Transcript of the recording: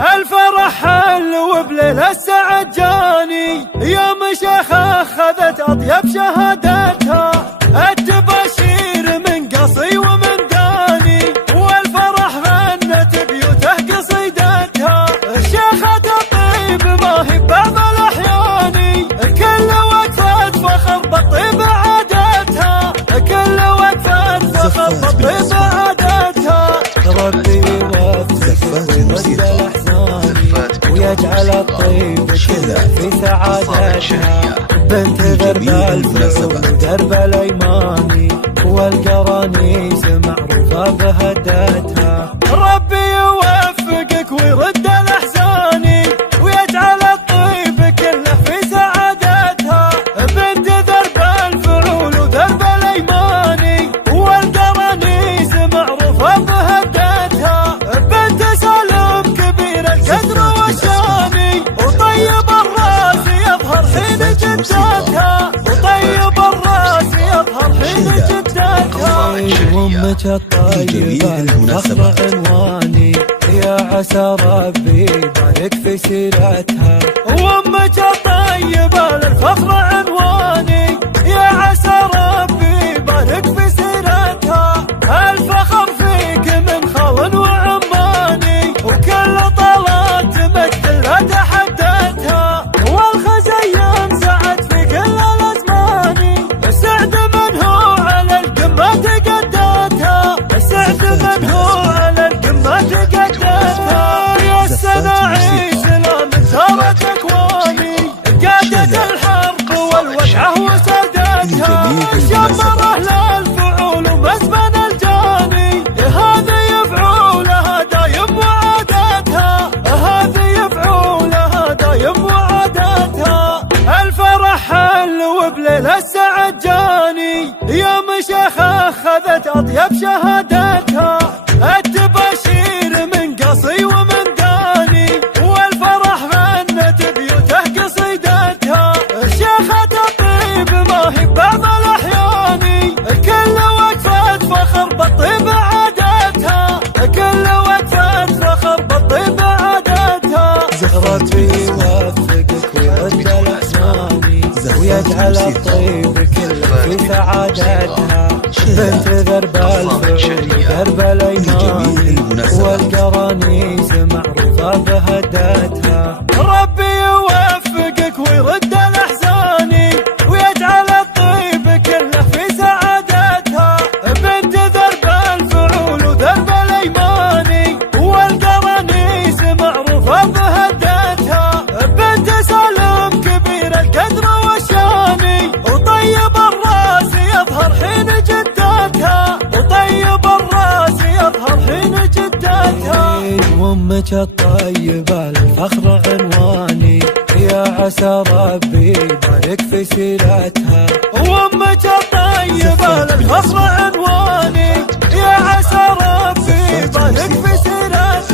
الفرح حلو بليل السعد جاني، يوم شيخة خذت أطيب شهادتها، التباشير من قصي ومن داني، والفرح غنت بيوته قصيدتها، الشيخة الطيب ما هي بعض الأحيان، كل وقفة فخر بالطيب عادتها، كل وقفة فخر بالطيب عادتها، ربي يوفقك ويرد الأحزان ويجعل الطيب كذا في سعادتها، بنت درب الفعول ودرب الأيمان، والقرانيس معروفة بهدتها، ربي يوفقك ويرد الأحزان ويجعل الطيب كله في سعادتها، بنت درب الفعول ودرب الأيمان، والقرانيس معروفة بهدتها، بنت سالم كبير القدر والشان، وطيب الراس يظهر حين جدتها، وطيب الراس يظهر حين جدتها، وامك الطيبة الفخر عنواني، يا عسى ربي يبارك في سيرتها، وامك الطيبة الفخر عنواني، يا عسى ربي يبارك في سيرتها، الفخر فيك من خال وعماني، وكل طلات مجد لا تحدتها، والخزيان سعد في كل الازمان، السعد من هو على القمة قدتها، السعد من هو على القمة قدتها، يا السناعي سلام ثارت اكواني، قادة الحرب والوجعه وسادتها، شمر اهل الفعول ومزمن الجاني، هذه يفعولها دايم وعادتها، هذه يفعولها دايم وعادتها، الفرح حلو بليل السعد جاني، يوم شيخة خذت أطيب شهادتها، التباشير من قصي ومن داني، والفرح غنت بيوته قصيدتها، الشيخة الطيب ما هي بعض الأحيان، كل وقفة فخر بالطيب عادتها، كل وقفة فخر بالطيب عادتها، ربي يوفقك ويرد الأحزان ويجعل الطيب كله في سعادتها، بنت درب الفعول درب الأيمان، والقرانيس معروفة بهدتها، ربي يوفقك ويرد الأحزان ويجعل الطيب كله في سعادتها، بنت درب الفعول ودرب الأيمان، والقرانيس معروفة بهدتها، بنت سالم كبير القدر والشان، وطيب الراس يظهر حين جدتها، وطيب الراس يظهر حين جدتها، وامك الطيبة الفخر عنواني، يا عسى ربي يبارك في سيرتها، وامك الطيبة الفخر عنواني، يا عسى ربي يبارك في سيرتها.